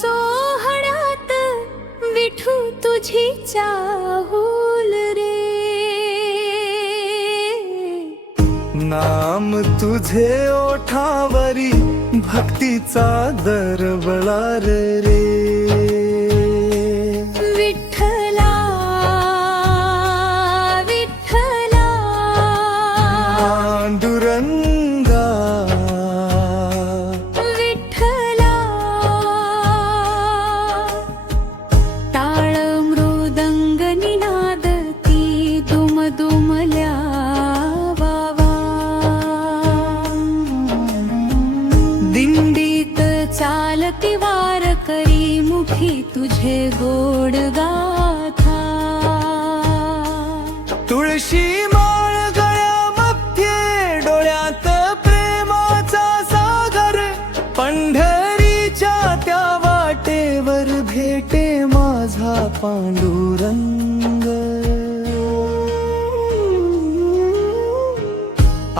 सोहळ्यात विठू तुझी चाहूल रे. नाम तुझे ओठावरी भक्तीचा दरवळा रे. विठ्ठला विठ्ठला पांडुरंगा विठ्ठला. टाळ मृदंग निनादती दुमदुमल्या वावा. दिंडीत चालती वारकरी मुठी तुझे गोड गाथा. तुळशी माळ गळ्यामध्ये डोळ्यात प्रेमाचा सागर. पंढरीच्या त्या वाटेवर भेटे माझा पांडुरंग.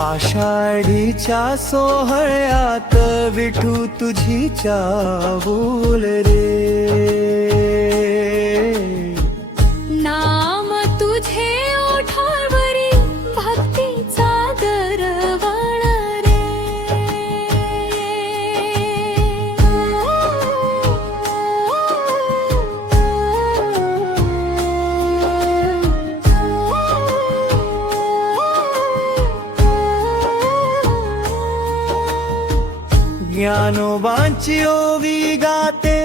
आषाढीच्या सोहळ्यात विठू तुझी चाहूल रे. नाम तुझे ओठावरी भक्तीचा दरवळ रे. ज्ञानोबांची ओवी गाते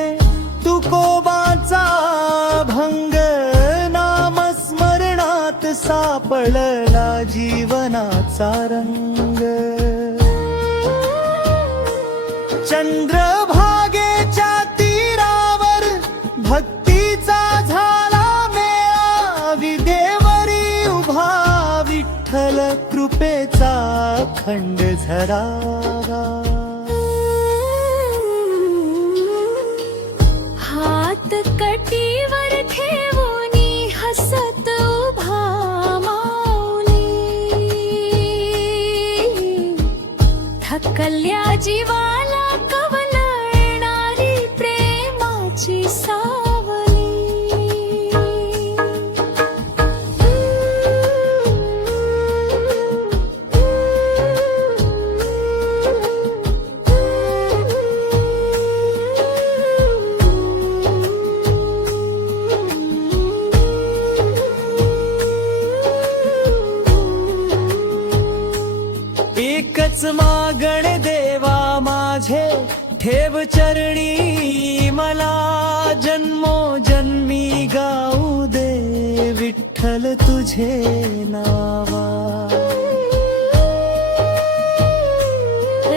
तुकोबाचा भंग. नामस्मरणात सापडला जीवनाचा रंग. चंद्रभागेच्या तीरावर भक्तीचा झाला मेळा. विदेवरी उभा विठ्ठल कृपेचा खंड झरावा. हात कटीवर ठेवूनी हसत उभा माऊली. थकल्या जीवाला कवलणारी प्रेमाची सावली. एकच मागण देवा माझे ठेव चरणी. मला जन्मोजन्मी गाऊ दे विठ्ठल तुझे नावा.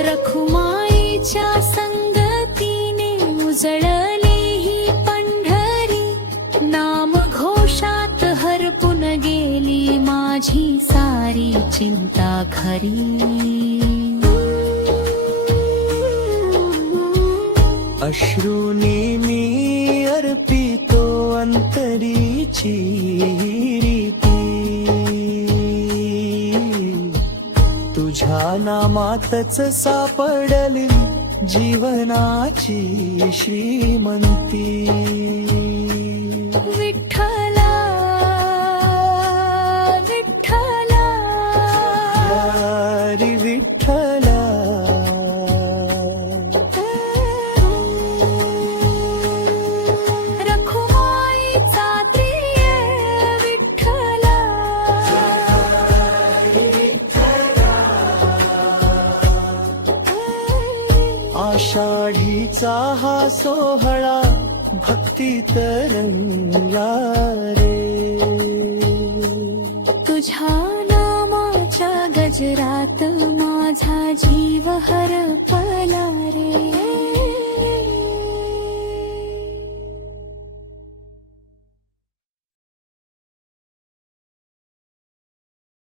रखुमाईच्या संगतीने उजळली ही पंढरी. नाम घोषात हरपून गेली माझी सारी चिंता खरी. अश्रूनी मी अर्पितो अंतरीची रीती. तुझ्या नामातच सापडली जीवनाची श्रीमंती. विठ्ठला विठ्ठला हरी विठ्ठला. रखुमाईचा प्रिय विठ्ठला. आषाढीचा हा सोहळा भक्तीत रंगला रे. तुझ्या नामाच्या गजरात माझा जीव हरपला रे.